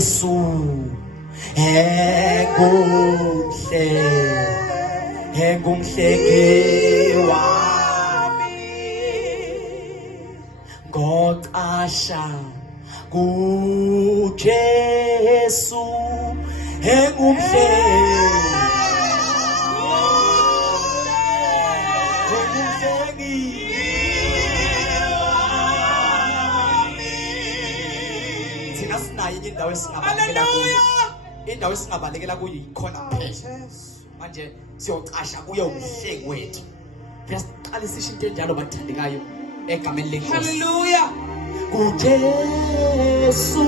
Jesu engumhleki wami ngoqasha kuJesu thina sinayo indawo esingabalekela kuyo, indawo esingabalekela kuyo ikhona phela. Manje siyocasha kuye umhleki wethu. Siyaqala sisho into enjalo bathandekayo egameni lenkosi. Hallelujah. kuJesu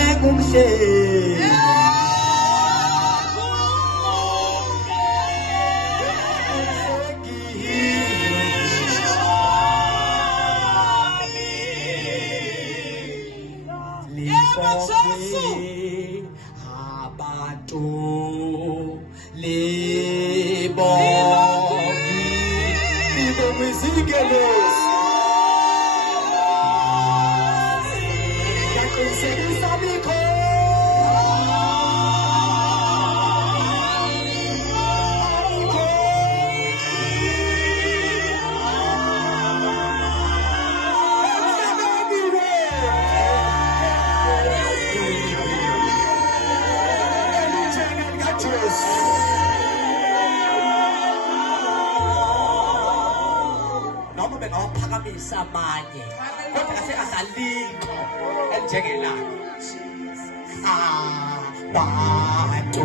engumhleki abantu libongizingelosi yaqinisekisa bikho noma bengawaphakamisa amanye kodwa kasengasalikho elinjengelanga. Abantu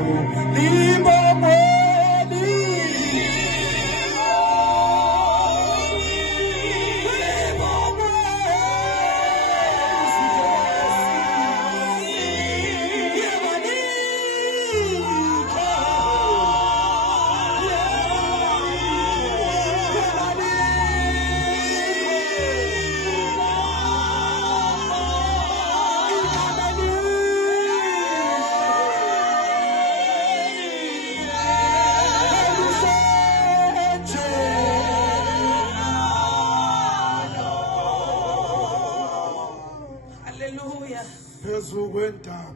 Hallelujah. phezu kwentaba